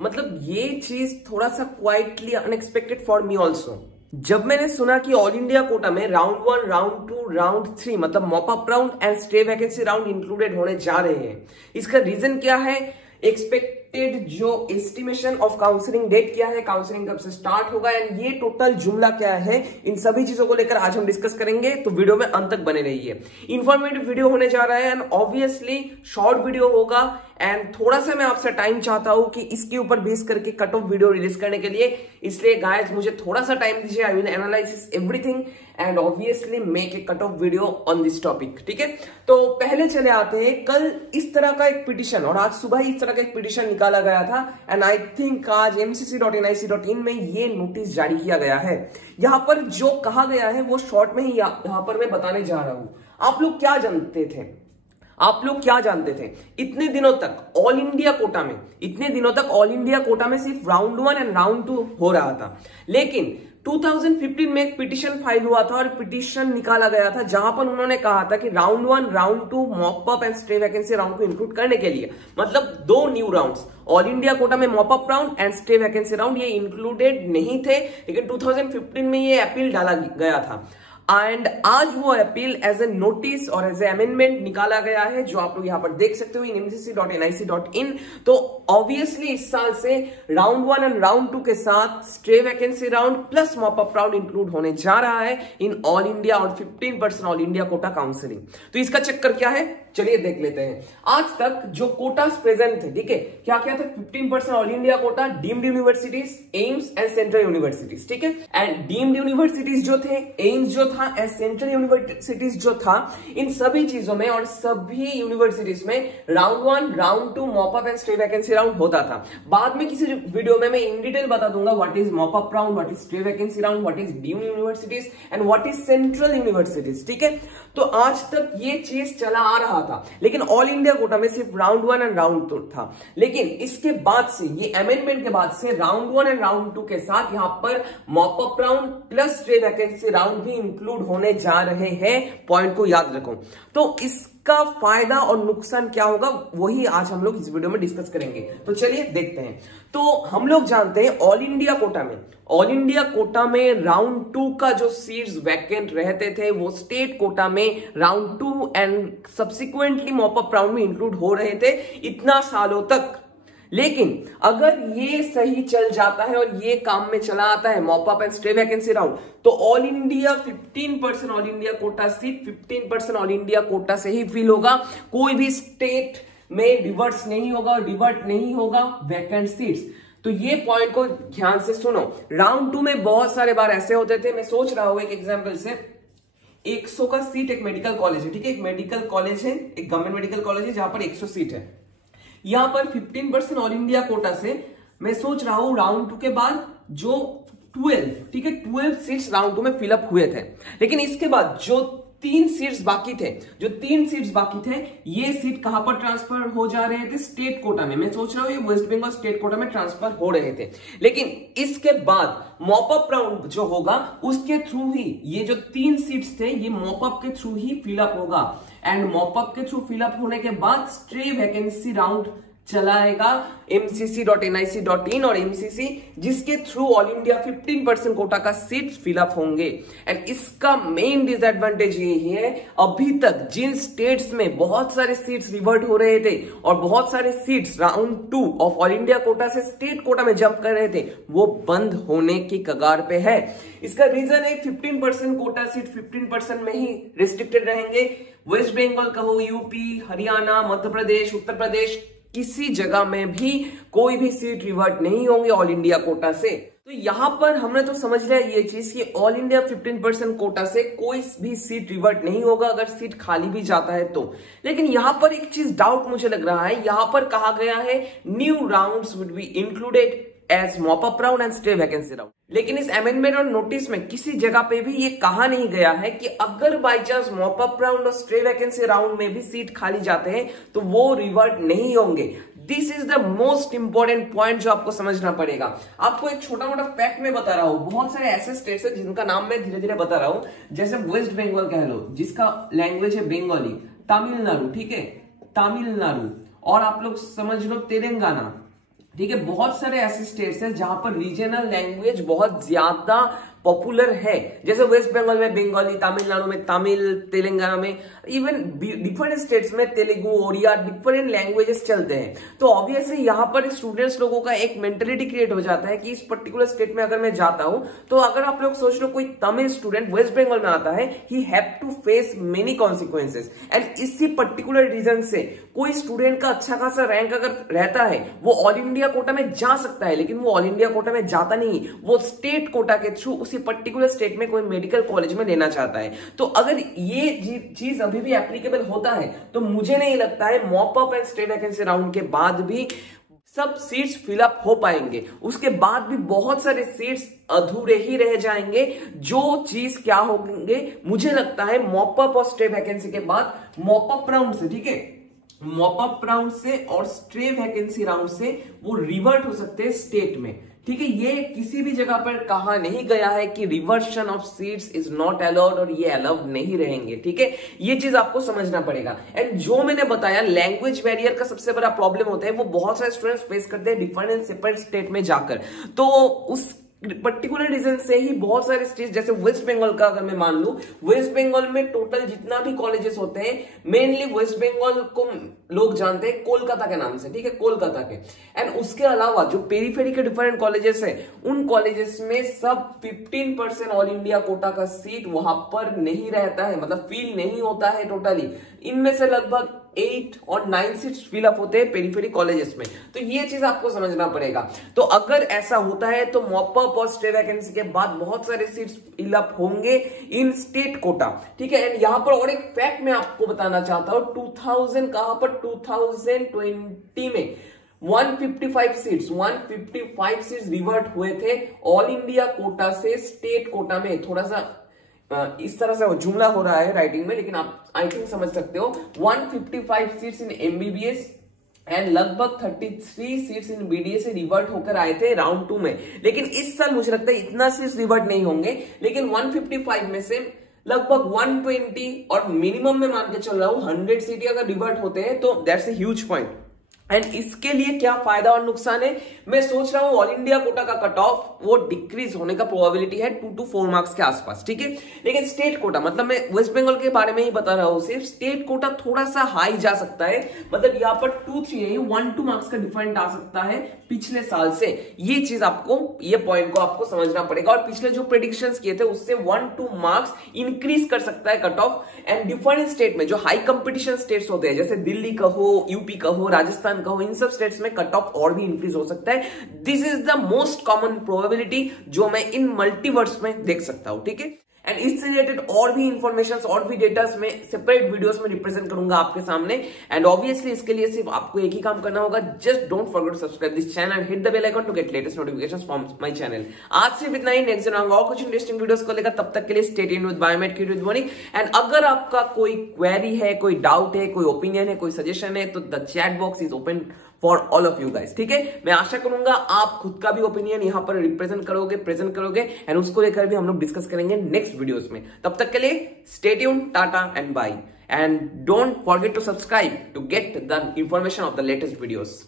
मतलब ये चीज थोड़ा सा quietly unexpected for me also. जब मैंने सुना कि ऑल इंडिया कोटा में राउंड 1, राउंड 2, राउंड 3 मतलब mop up round and stray vacancy round included होने जा रहे हैं, इसका रीजन क्या है, एक्सपेक्टेड जो एस्टिमेशन ऑफ काउंसलिंग डेट क्या है, काउंसलिंग कब से स्टार्ट होगा, एंड ये टोटल जुमला क्या है, इन सभी चीजों को लेकर आज हम डिस्कस करेंगे। तो वीडियो में अंत तक बने रहिए। इंफॉर्मेटिव वीडियो होने जा रहा है एंड ऑब्वियसली शॉर्ट वीडियो होगा एंड थोड़ा सा मैं आपसे टाइम चाहता हूं कि इसके ऊपर बेस करके कट ऑफ वीडियो रिलीज करने के लिए, इसलिए गाइस मुझे थोड़ा सा टाइम दीजिए। I will analyse everything and obviously make a cut off video on this topic, ठीक है। तो पहले चले आते हैं, कल इस तरह का एक पिटिशन और आज सुबह ही इस तरह का एक पिटिशन निकाला गया था एंड आई थिंक आज mcc.nic.in में ये नोटिस जारी किया गया है। यहां पर जो कहा गया है वो शॉर्ट में ही यहां पर मैं बताने जा रहा हूं। आप लोग क्या जानते थे, आप लोग क्या जानते थे, इतने दिनों तक ऑल इंडिया कोटा में, इतने दिनों तक ऑल इंडिया कोटा में सिर्फ राउंड 1 एंड राउंड 2 हो रहा था, लेकिन 2015 में एक पिटिशन फाइल हुआ था और पिटिशन निकाला गया था जहां पर उन्होंने कहा था कि round 1, round 2 mop up and stray vacancy round को इंक्लूड करने के लिए, मतलब 2 new rounds, all India quota में mop up round and stray vacancy round ये इंक्लूडेड नहीं थे, लेकिन 2015 में ये अपील डाला गया था एंड आज वो अपील एज ए नोटिस और एज ए अमेंडमेंट निकाला गया है, जो आप लोग यहां पर देख सकते हो इन mcc.nic.in। तो ऑब्वियसली इस साल से राउंड 1 एंड राउंड 2 के साथ stay vacancy round plus mop up round include होने जा रहा है इन ऑल इंडिया और 15% ऑल इंडिया कोटा काउंसलिंग। तो इसका चक्कर क्या है, चलिए देख लेते हैं। आज तक जो कोटास प्रेजेंट थे, ठीक है, क्या क्या थे, 15% all India Kota, deemed universities, AIIMS and central universities, ठीक है। एंड डीम्ड यूनिवर्सिटीज जो थे, एम्स जो था एंड सेंट्रल यूनिवर्सिटीज जो था, इन सभी चीजों में और सभी यूनिवर्सिटीज में round 1, round 2 mop up and stray vacancy round होता था। बाद में किसी वीडियो में मैं इन डिटेल बता दूंगा what is mop up round, what is stay vacancy round, what is deemed universities and what is central universities, ठीक है। तो आज तक ये चीज चला आ रहा था, लेकिन ऑल इंडिया कोटा में सिर्फ राउंड 1 एंड राउंड 2 था, लेकिन इसके बाद से, ये अमेंडमेंट के बाद से राउंड 1 एंड राउंड 2 के साथ यहां पर mop up round plus stay vacancy round भी इंक्लूड होने जा रहे हैं। पॉइंट को याद रखो। तो इसका फायदा और नुकसान क्या होगा वही आज हम लोग इस वीडियो में डिस्कस करेंगे। तो चलिए देखते हैं। तो हम लोग जानते हैं ऑल इंडिया कोटा में, ऑल इंडिया कोटा में राउंड 2 का जो सीट्स वैकेंट रहते थे वो स्टेट कोटा में round 2 and subsequently mop up round में इंक्लूड हो रहे थे इतना सालों तक। लेकिन अगर ये सही चल जाता है और ये काम में चला आता है mop up and stray vacancy round, तो all India 15% all India quota seat 15% all India quota से ही फिल होगा, कोई भी स्टेट में डिवर्ट नहीं होगा और डिवर्ट नहीं होगा वैकेंट सीट्स। तो ये पॉइंट को ध्यान से सुनो। राउंड 2 में बहुत सारे बार ऐसे होते थे, मैं सोच रहा हूं एक एग्जांपल से, 100 का सीट एक मेडिकल कॉलेज है, ठीक है, एक मेडिकल कॉलेज है, एक गवर्नमेंट मेडिकल कॉलेज है जहां पर 100 सीट है। यहां पर 15% ऑल इंडिया कोटा से मैं सोच रहा हूं राउंड 2 के बाद जो 12, ठीक है, 12 सीट्स राउंड 2 में फिलअप हुए थे, लेकिन इसके बाद जो 3 सीट्स बाकी थे, जो 3 सीट्स बाकी थे, ये सीट कहां पर ट्रांसफर हो जा रहे थे, स्टेट कोटा में। मैं सोच रहा हूं ये वेस्ट बंगाल स्टेट कोटा में ट्रांसफर हो रहे थे, लेकिन इसके बाद मॉप अप राउंड जो होगा उसके थ्रू ही ये जो 3 सीट्स थे ये मॉप अप के थ्रू ही फिलअप होगा एंड मॉप अप के थ्रू फिलअप होने के बाद स्टे वैकेंसी राउंड चलाएगा mcc.nic.in और mcc, जिसके थ्रू ऑल इंडिया 15% कोटा का सीट फिलअप होंगे। एंड इसका मेन डिसएडवांटेज यही है, अभी तक जिन स्टेट्स में बहुत सारे सीट्स रिवर्ट हो रहे थे और बहुत सारे seats round 2 of all India quota से स्टेट कोटा में जंप कर रहे थे, वो बंद होने की कगार पे है। इसका रीजन है 15% कोटा सीट 15% में ही रिस्ट्रिक्टेड रहेंगे। वेस्ट बंगाल कहो, यूपी, हरियाणा, मध्य प्रदेश, उत्तर प्रदेश, किसी जगह में भी कोई भी सीट रिवर्ट नहीं होंगे ऑल इंडिया कोटा से। तो यहां पर हमने तो समझ लिया ये चीज कि ऑल इंडिया 15% कोटा से कोई भी सीट रिवर्ट नहीं होगा अगर सीट खाली भी जाता है तो। लेकिन यहां पर एक चीज डाउट मुझे लग रहा है, यहां पर कहा गया है new rounds would be included as mop up round and stray vacancy round, लेकिन इस अमेंडमेंट और नोटिस में किसी जगह पे भी ये कहा नहीं गया है कि अगर by chance mop up round और स्टे वैकेंसी राउंड में भी सीट खाली जाते हैं तो वो रिवर्ट नहीं होंगे। This is the most important point जो आपको समझना पड़ेगा। आपको एक छोटा मोटा फैक्ट में बता रहा हूं, बहुत सारे ऐसे स्टेट्स है जिनका नाम मैं धीरे धीरे बता रहा हूं, जैसे वेस्ट बंगाल कह लो जिसका लैंग्वेज है बंगाली, तमिलनाडु, ठीक है, तमिलनाडु, और आप लोग समझ लो तेलंगाना, ठीक है, बहुत सारे ऐसे स्टेट्स हैं जहां पर रीजनल लैंग्वेज बहुत ज्यादा पॉपुलर है, जैसे वेस्ट बंगाल में बंगाली, तमिलनाडु में तमिल, तेलंगाना में, इवन डिफरेंट स्टेट्स में तेलुगु, ओडिया, डिफरेंट लैंग्वेजेस चलते हैं। तो ऑब्वियसली यहाँ पर स्टूडेंट्स लोगों का एक मेंटेलिटी क्रिएट हो जाता है कि इस पर्टिकुलर स्टेट में अगर मैं जाता हूं तो अगर आप लोग सोच लो कोई तमिल स्टूडेंट वेस्ट बंगाल में आता है, he have to face many consequences, and इसी पर्टिकुलर रीजन से कोई स्टूडेंट का अच्छा खासा रैंक अगर रहता है वो ऑल इंडिया कोटा में जा सकता है, लेकिन वो ऑल इंडिया कोटा में जाता नहीं, वो स्टेट कोटा के थ्रू उसी पर्टिकुलर स्टेट में कोई मेडिकल कॉलेज में लेना चाहता है। तो अगर ये चीज अभी भी एप्लीकेबल होता है तो मुझे नहीं लगता है mop up and state vacancy round के बाद भी सब सीट्स फिलअप हो पाएंगे, उसके बाद भी बहुत सारे सीट्स अधूरे ही रह जाएंगे। जो चीज क्या होंगे, मुझे लगता है मॉप अप और स्टे वैकेंसी के बाद मॉप अप राउंड से, ठीक है, मॉप अप राउंड से और स्टे वैकेंसी राउंड से वो रिवर्ट हो सकते हैं स्टेट में, ठीक है। ये किसी भी जगह पर कहा नहीं गया है कि reversion of seats is not allowed और ये अलाउड नहीं रहेंगे, ठीक है, ये चीज आपको समझना पड़ेगा। एंड जो मैंने बताया लैंग्वेज बैरियर का सबसे बड़ा प्रॉब्लम होता है, वो बहुत सारे स्टूडेंट्स फेस करते हैं डिफरेंट एंड सेपरेट स्टेट में जाकर। तो उस पर्टिकुलर रीजन से ही बहुत सारे स्टेट, जैसे वेस्ट बंगाल का अगर मैं मान लू, वेस्ट बंगाल में टोटल जितना भी कॉलेजेस होते हैं मेनली वेस्ट बंगाल को लोग जानते हैं कोलकाता के नाम से, ठीक है, कोलकाता के। एंड उसके अलावा जो पेरीफेरी के डिफरेंट कॉलेजेस है, उन कॉलेजेस में सब 15% ऑल इंडिया कोटा का सीट वहां पर नहीं रहता है, मतलब फील नहीं होता है टोटली। इनमें से लगभग 8 और 9 सीट्स फिलअप होते हैं पेरीफेरी कॉलेजेस में। तो ये चीज आपको समझना पड़ेगा। तो अगर ऐसा होता है तो मॉप अप और स्टे वैकेंसी के बाद बहुत सारे सीट्स फिलअप होंगे इन स्टेट कोटा, ठीक है। एंड यहां पर और एक फैक्ट मैं आपको बताना चाहता हूं, 2000 कहां पर 2020 में 155 सीट्स रिवर्ट हुए थे ऑल इंडिया कोटा से स्टेट कोटा में। थोड़ा सा इस तरह से जुमला हो रहा है राइटिंग में, लेकिन आप आई थिंक समझ सकते हो। 155 सीट्स इन एमबीबीएस एंड लगभग 33 सीट्स इन बीडीएस से रिवर्ट होकर आए थे राउंड 2 में। लेकिन इस साल मुझे लगता है इतना सीट्स रिवर्ट नहीं होंगे, लेकिन 155 में से लगभग 120 और मिनिमम में मान के चल रहा हूं 100 सीटें अगर रिवर्ट होते हैं तो that's a huge point. And इसके लिए क्या फायदा और नुकसान है, मैं सोच रहा हूं ऑल इंडिया कोटा का कट ऑफ वो डिक्रीज होने का प्रोबेबिलिटी है 2 to 4 मार्क्स के आसपास, ठीक है। लेकिन स्टेट कोटा, मतलब मैं वेस्ट बंगाल के बारे में ही बता रहा हूं सिर्फ, स्टेट कोटा थोड़ा सा हाई जा सकता है, मतलब यहाँ पर 2-3 नहीं 1-2 मार्क्स का डिफरेंट आ सकता है पिछले साल से। ये चीज आपको, ये पॉइंट को आपको समझना पड़ेगा। और पिछले जो प्रेडिक्शंस किए थे उससे 1-2 मार्क्स इंक्रीज कर सकता है cut off. And different state में जो हाई कंपटीशन स्टेट्स होते हैं, जैसे दिल्ली कहो, यूपी कहो, राजस्थान कहो, इन सब स्टेट्स में कट ऑफ और भी इंक्रीज हो सकता है। This is the most common probability जो मैं इन मल्टीवर्स में देख सकता हूं, ठीक है। एंड इससे रिलेटेड और भी इंफॉर्मेशन और भी डेटास में सेपरेट वीडियोस में रिप्रेजेंट करूंगा आपके सामने। एंड ऑब्वियसली इसके लिए सिर्फ आपको एक ही काम करना होगा, just don't forget to subscribe this channel and hit the bell icon to get latest notifications from my channel. आज सिर्फ इतना ही, नेक्स्ट दिन आऊंगा और कुछ इंटरेस्टिंग वीडियोस को लेकर। तब तक के लिए stay tuned with Biomed with morning. And अगर आपका कोई क्वेरी है, कोई डाउट है, कोई ओपिनियन है, कोई सजेशन है, तो the chat box is open for all of you guys, ठीक है। मैं आशा करूंगा आप खुद का भी ओपिनियन यहां पर रिप्रेजेंट करोगे, प्रेजेंट करोगे, एंड उसको लेकर भी हम लोग डिस्कस करेंगे नेक्स्ट वीडियोस में। तब तक के लिए stay tuned, tata and bye, and don't forget to subscribe to get the information of the latest videos.